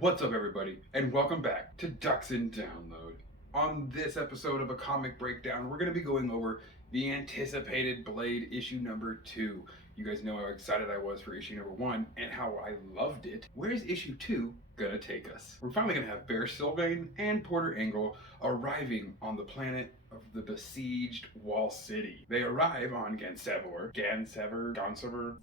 What's up, everybody, and welcome back to Ducks in Download. On this episode of a comic breakdown, we're going to be going over the anticipated Blade issue number 2. You guys know how excited I was for issue number 1 and how I loved it. Where is issue 2 gonna take us? We're finally gonna have Bear Sylvain and Porter Engle arriving on the planet of the besieged Wall City. They arrive on Gansever,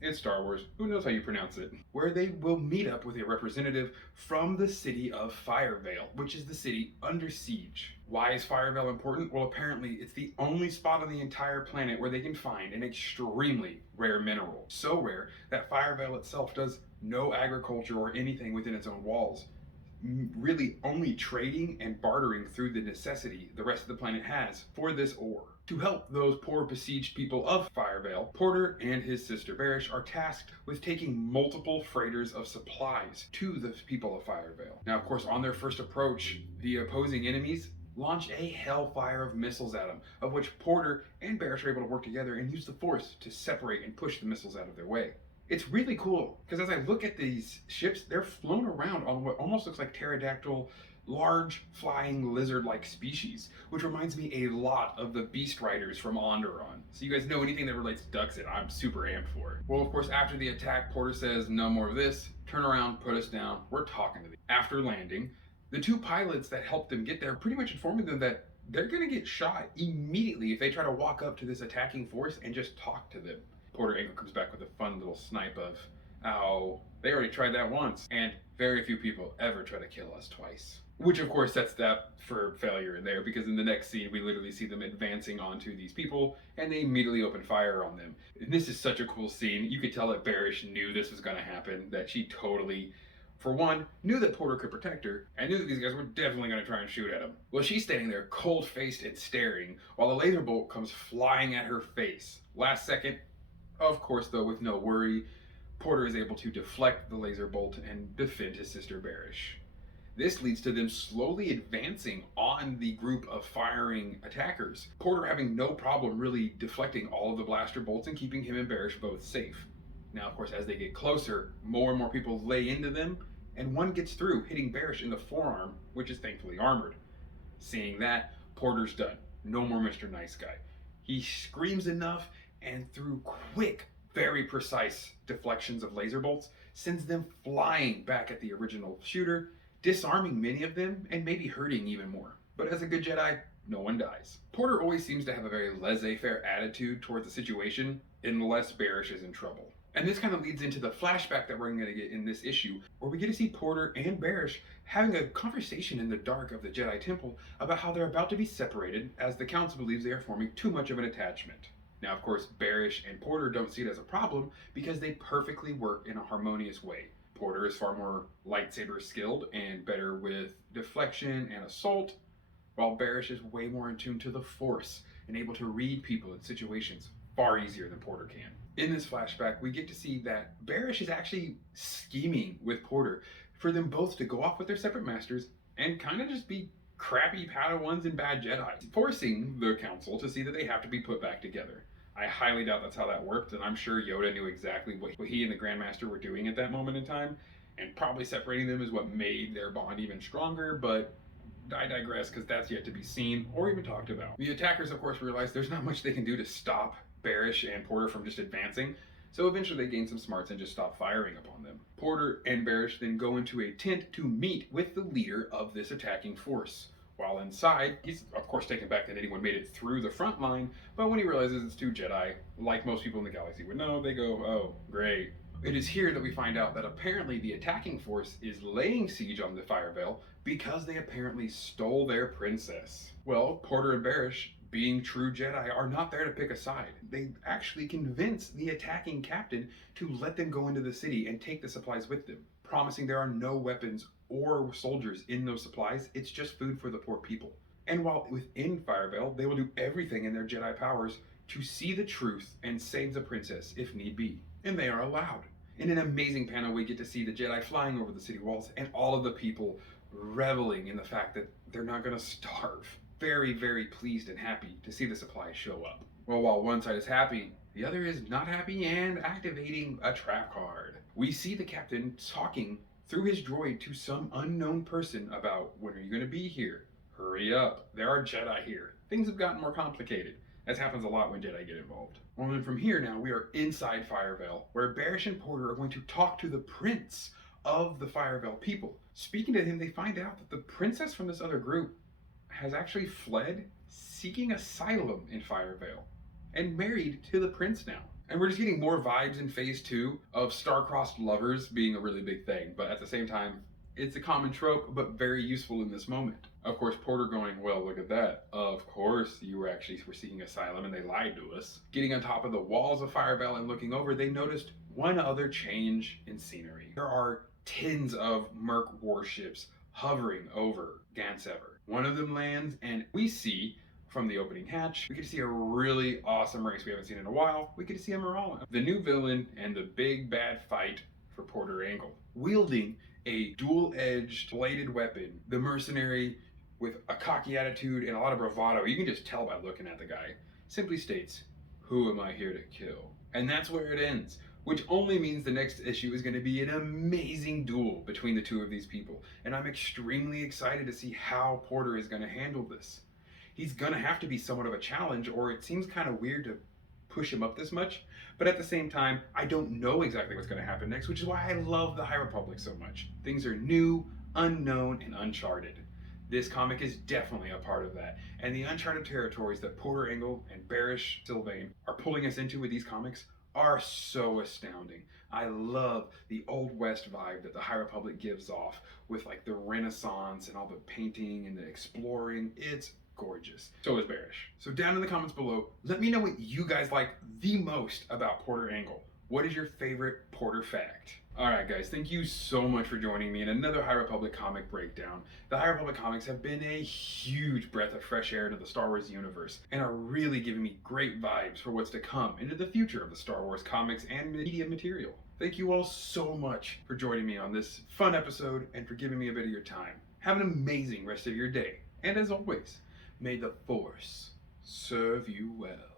it's Star Wars, who knows how you pronounce it, where they will meet up with a representative from the city of Firevale, which is the city under siege. Why is Firevale important? Well, apparently it's the only spot on the entire planet where they can find an extremely rare mineral. So rare that Firevale itself does no agriculture or anything within its own walls, really only trading and bartering through the necessity the rest of the planet has for this ore. To help those poor besieged people of Firevale, Porter and his sister Barish are tasked with taking multiple freighters of supplies to the people of Firevale. Now, of course, on their first approach, the opposing enemies launch a hellfire of missiles at them, of which Porter and Barish are able to work together and use the Force to separate and push the missiles out of their way. It's really cool, because as I look at these ships, they're flown around on what almost looks like pterodactyl, large flying lizard-like species, which reminds me a lot of the Beast Riders from Onderon. So you guys know anything that relates to ducks, I'm super amped for it. Well, of course, after the attack, Porter says, no more of this, turn around, put us down, we're talking to them. After landing, the two pilots that helped them get there pretty much informing them that they're gonna get shot immediately if they try to walk up to this attacking force and just talk to them. Porter Engle comes back with a fun little snipe of, oh, they already tried that once, and very few people ever try to kill us twice. Which of course sets that for failure in there, because in the next scene we literally see them advancing onto these people, and they immediately open fire on them. And this is such a cool scene. You could tell that Barish knew this was gonna happen, that she totally, for one, knew that Porter could protect her, and knew that these guys were definitely going to try and shoot at him. Well, she's standing there cold-faced and staring, while a laser bolt comes flying at her face. Last second, of course, though, with no worry, Porter is able to deflect the laser bolt and defend his sister Barish. This leads to them slowly advancing on the group of firing attackers, Porter having no problem really deflecting all of the blaster bolts and keeping him and Barish both safe. Now, of course, as they get closer, more and more people lay into them, and one gets through, hitting Barish in the forearm, which is thankfully armored. Seeing that, Porter's done. No more Mr. Nice Guy. He screams enough, and through quick, very precise deflections of laser bolts, sends them flying back at the original shooter, disarming many of them, and maybe hurting even more. But as a good Jedi, no one dies. Porter always seems to have a very laissez-faire attitude towards the situation, unless Barish is in trouble. And this kind of leads into the flashback that we're going to get in this issue, where we get to see Porter and Barish having a conversation in the dark of the Jedi Temple about how they're about to be separated, as the Council believes they are forming too much of an attachment. Now, of course, Barish and Porter don't see it as a problem because they perfectly work in a harmonious way. Porter is far more lightsaber skilled and better with deflection and assault, while Barish is way more in tune to the Force and able to read people in situations far easier than Porter can. In this flashback, we get to see that Barish is actually scheming with Porter for them both to go off with their separate masters and kind of just be crappy Padawans and bad Jedi, forcing the Council to see that they have to be put back together. I highly doubt that's how that worked, and I'm sure Yoda knew exactly what he and the Grandmaster were doing at that moment in time, and probably separating them is what made their bond even stronger, but I digress, because that's yet to be seen or even talked about. The attackers, of course, realize there's not much they can do to stop Barish and Porter from just advancing, so eventually they gain some smarts and just stop firing upon them. Porter and Barish then go into a tent to meet with the leader of this attacking force. While inside, he's of course taken back that anyone made it through the front line, but when he realizes it's two Jedi, like most people in the galaxy would know, they go, oh, great. It is here that we find out that apparently the attacking force is laying siege on the Firevale because they apparently stole their princess. Well, Porter and Barish, being true Jedi, are not there to pick a side. They actually convince the attacking captain to let them go into the city and take the supplies with them, promising there are no weapons or soldiers in those supplies, it's just food for the poor people. And while within Firevale, they will do everything in their Jedi powers to see the truth and save the princess if need be. And they are allowed. In an amazing panel, we get to see the Jedi flying over the city walls and all of the people reveling in the fact that they're not going to starve. Very, very pleased and happy to see the supplies show up. Well, while one side is happy, the other is not happy and activating a trap card. We see the captain talking through his droid to some unknown person about, when are you going to be here? Hurry up, there are Jedi here. Things have gotten more complicated. As happens a lot when Jedi get involved. Well, then from here now, we are inside Firevale, where Barish and Porter are going to talk to the prince of the Firevale people. Speaking to him, they find out that the princess from this other group has actually fled, seeking asylum in Firevale, and married to the prince now. And we're just getting more vibes in phase 2 of star-crossed lovers being a really big thing, but at the same time, it's a common trope, but very useful in this moment. Of course, Porter going, well, look at that. Of course, you were seeking asylum and they lied to us. Getting on top of the walls of Firevale and looking over, they noticed one other change in scenery. There are tens of Merc warships hovering over Gansever. One of them lands, and we see from the opening hatch, we get to see a really awesome race we haven't seen in a while. We get to see a Morala, the new villain and the big bad fight for Porter Engle, wielding a dual-edged bladed weapon. The mercenary, with a cocky attitude and a lot of bravado, you can just tell by looking at the guy, simply states, "Who am I here to kill?" And that's where it ends, which only means the next issue is going to be an amazing duel between the two of these people. And I'm extremely excited to see how Porter is going to handle this. He's going to have to be somewhat of a challenge, or it seems kind of weird to push him up this much. But at the same time, I don't know exactly what's going to happen next, which is why I love the High Republic so much. Things are new, unknown, and uncharted. This comic is definitely a part of that. And the uncharted territories that Porter Engle and Barish Sylvain are pulling us into with these comics are so astounding. I love the Old West vibe that the High Republic gives off with like the Renaissance and all the painting and the exploring. It's gorgeous. So is Barish. So down in the comments below, let me know what you guys like the most about Porter Engle. What is your favorite Porter fact? Alright guys, thank you so much for joining me in another High Republic comic breakdown. The High Republic comics have been a huge breath of fresh air into the Star Wars universe, and are really giving me great vibes for what's to come into the future of the Star Wars comics and media material. Thank you all so much for joining me on this fun episode and for giving me a bit of your time. Have an amazing rest of your day, and as always, may the Force serve you well.